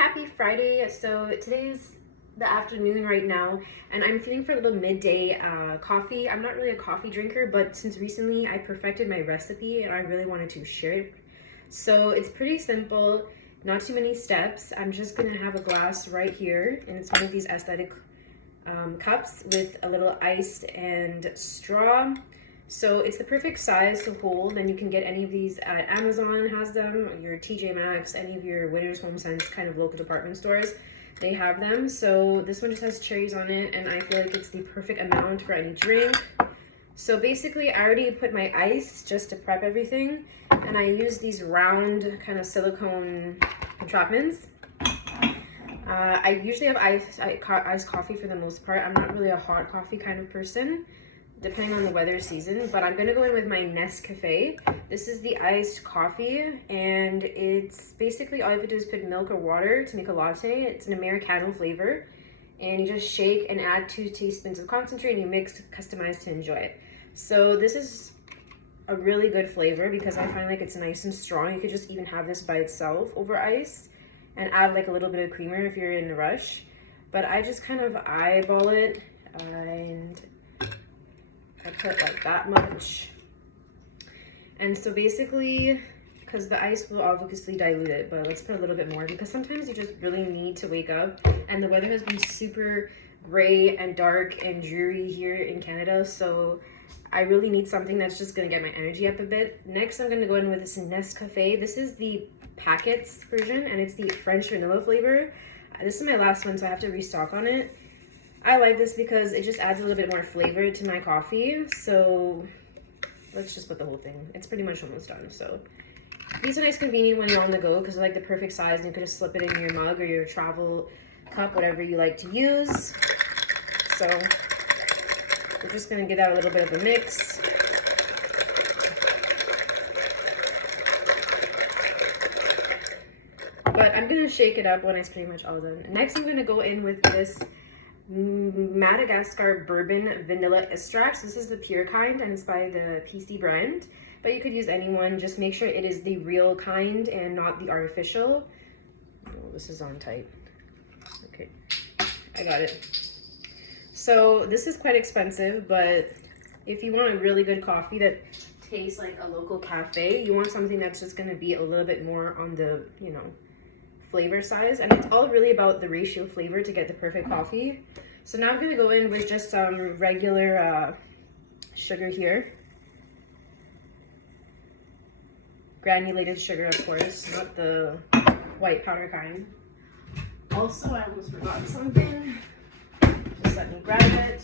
happy Friday. So today's the afternoon right now, and I'm feeling for a little midday coffee. I'm not really a coffee drinker, but since recently I perfected my recipe and I really wanted to share it. So it's pretty simple, not too many steps. I'm just gonna have a glass right here, and it's one of these aesthetic cups with a little ice and straw. So it's the perfect size to hold, and you can get any of these at Amazon has them, your TJ Maxx, any of your Winners, HomeSense kind of local department stores, they have them. So this one just has cherries on it, and I feel like it's the perfect amount for any drink. So basically I already put my ice just to prep everything, and I use these round kind of silicone entrapments. I usually have iced coffee for the most part. I'm not really a hot coffee kind of person, depending on the weather season, but I'm gonna go in with my Nescafe. This is the iced coffee, and it's basically all you have to do is put milk or water to make a latte. It's an Americano flavor, and you just shake and add 2 teaspoons of concentrate, and you mix, customize to enjoy it. So this is a really good flavor because I find like it's nice and strong. You could just even have this by itself over ice and add like a little bit of creamer if you're in a rush. But I just kind of eyeball it, and I put like that much. And so basically, because the ice will obviously dilute it, but let's put a little bit more because sometimes you just really need to wake up, and the weather has been super gray and dark and dreary here in Canada, so I really need something that's just gonna get my energy up a bit. Next, I'm gonna go in with this Nescafe. This is the packets version, and it's the French vanilla flavor. This is my last one, so I have to restock on it. I like this because it just adds a little bit more flavor to my coffee. So let's just put the whole thing. It's pretty much almost done. So these are nice, convenient when you're on the go because they're like the perfect size, and you can just slip it in your mug or your travel cup, whatever you like to use. So we're just gonna give that a little bit of a mix. But I'm gonna shake it up when it's pretty much all done. Next, I'm gonna go in with this Madagascar bourbon vanilla extract. This is the pure kind, and it's by the PC brand, but you could use any one. Just make sure it is the real kind and not the artificial. Oh, this is on tight. Okay, I got it. So this is quite expensive, but if you want a really good coffee that tastes like a local cafe, you want something that's just going to be a little bit more on the, you know, flavor size, and it's all really about the ratio of flavor to get the perfect coffee. So now I'm going to go in with just some regular sugar here, granulated sugar, of course, not the white powder kind. Also, I almost forgot something. Just let me grab it.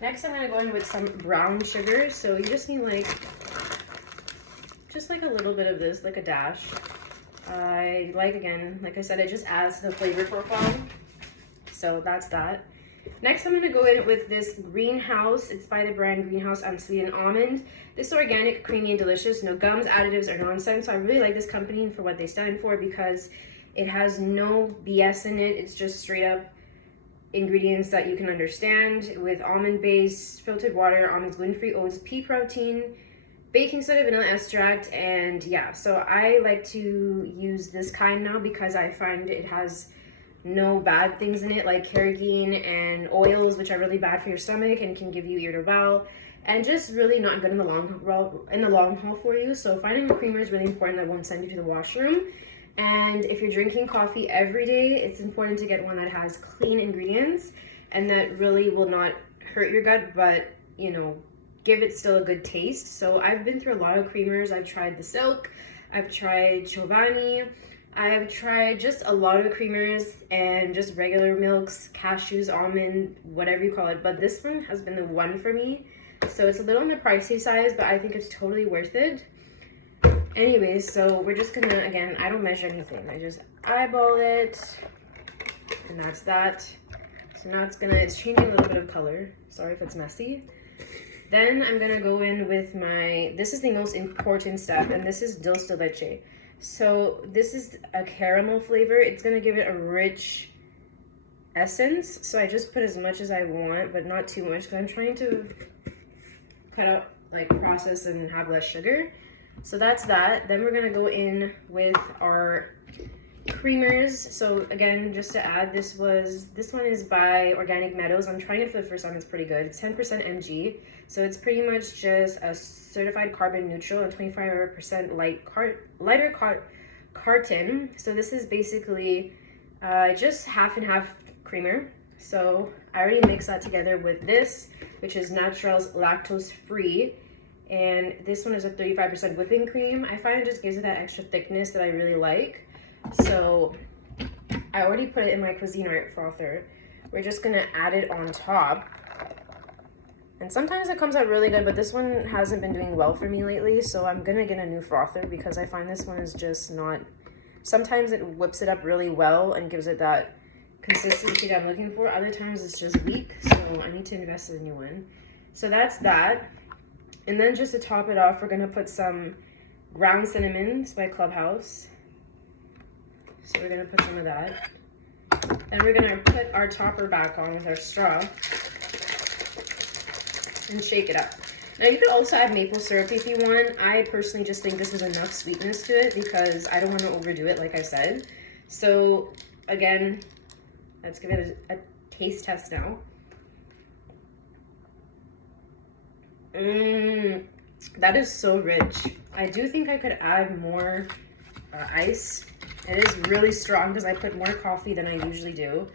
Next, I'm going to go in with some brown sugar. So you just need like a little bit of this, like a dash. I like, again, like I said, it just adds to the flavor profile. So that's that. Next, I'm gonna go in with this Greenhouse. It's by the brand Greenhouse Unsweetened Almond. This is organic, creamy, and delicious. No gums, additives, or nonsense. So I really like this company for what they stand for because it has no BS in it. It's just straight up ingredients that you can understand with almond base, filtered water, almonds, gluten-free oats, pea protein, baking soda, vanilla extract, and yeah, so I like to use this kind now because I find it has no bad things in it like carrageenan and oils, which are really bad for your stomach and can give you irritable bowel and just really not good in the long haul for you. So finding a creamer is really important that won't send you to the washroom. And if you're drinking coffee every day, it's important to get one that has clean ingredients and that really will not hurt your gut, but you know, give it still a good taste. So I've been through a lot of creamers. I've tried the Silk, I've tried Chobani, I've tried just a lot of creamers and just regular milks, cashews, almond, whatever you call it. But this one has been the one for me. So it's a little on the pricey side, but I think it's totally worth it. Anyways, so we're just gonna, again, I don't measure anything. I just eyeball it, and that's that. So now it's changing a little bit of color. Sorry if it's messy. Then I'm gonna go in with this is the most important step, and this is dulce de leche. So this is a caramel flavor. It's gonna give it a rich essence. So I just put as much as I want, but not too much because I'm trying to cut out, like process and have less sugar. So that's that. Then we're gonna go in with our creamers. So again, just to add, this one is by Organic Meadows. I'm trying it for the first time. It's pretty good. It's 10% mg, so it's pretty much just a certified carbon neutral and 25% lighter carton. So this is basically just half and half creamer. So I already mixed that together with this, which is Natural's lactose free, and this one is a 35% whipping cream. I find it just gives it that extra thickness that I really like. So I already put it in my Cuisinart frother. We're just gonna add it on top. And sometimes it comes out really good, but this one hasn't been doing well for me lately, so I'm gonna get a new frother because I find this one is just not, sometimes it whips it up really well and gives it that consistency that I'm looking for. Other times it's just weak, so I need to invest in a new one. So that's that. And then just to top it off, we're gonna put some ground cinnamon by Clubhouse. So we're gonna put some of that. Then we're gonna put our topper back on with our straw and shake it up. Now you could also add maple syrup if you want. I personally just think this is enough sweetness to it because I don't want to overdo it, like I said. So again, let's give it a taste test now. That is so rich. I do think I could add more ice. It is really strong because I put more coffee than I usually do.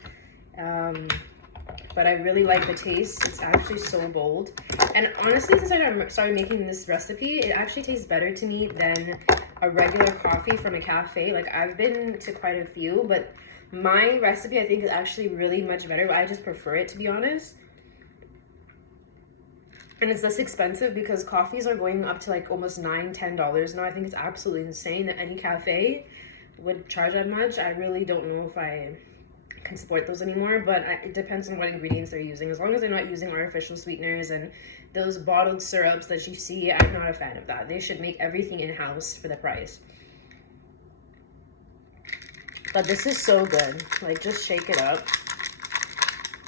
But I really like the taste. It's actually so bold. And honestly, since I started making this recipe, it actually tastes better to me than a regular coffee from a cafe. Like, I've been to quite a few, but my recipe I think is actually really much better. But I just prefer it, to be honest. And it's less expensive because coffees are going up to like almost $9–10 now. I think it's absolutely insane that any cafe would charge that much. I really don't know if I can support those anymore, but it depends on what ingredients they're using. As long as they're not using artificial sweeteners and those bottled syrups that you see, I'm not a fan of that. They should make everything in-house for the price. But this is so good. Like, just shake it up.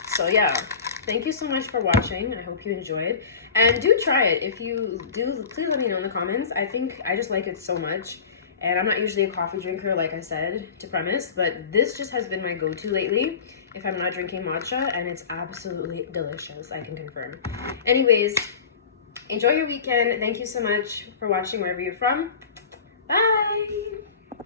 So yeah, thank you so much for watching. I hope you enjoyed. And do try it. If you do, please let me know in the comments. I just like it so much. And I'm not usually a coffee drinker, like I said, to premise, but this just has been my go-to lately if I'm not drinking matcha, and it's absolutely delicious, I can confirm. Anyways, enjoy your weekend. Thank you so much for watching wherever you're from. Bye!